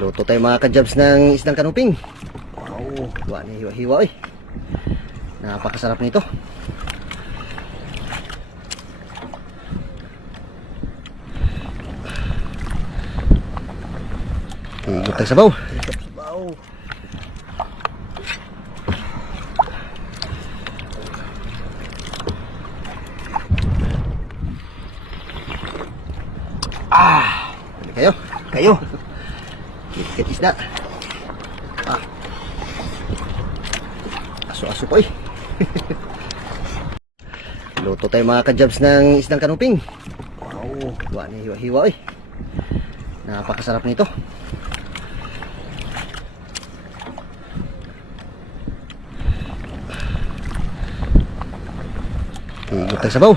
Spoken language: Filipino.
Luto tayo mga ka-jobs ng isdang kanuping. Wow, gawa na hiwa-hiwa eh. Napakasarap nito. Higot ang sabaw. Kayo. Dikit isda. Aso-aso po eh. Luto tayo mga ka-jobs ng isdang kanuping. Wow, gawa na hiwa-hiwa eh. Napakasarap nito. Higot ang sabaw.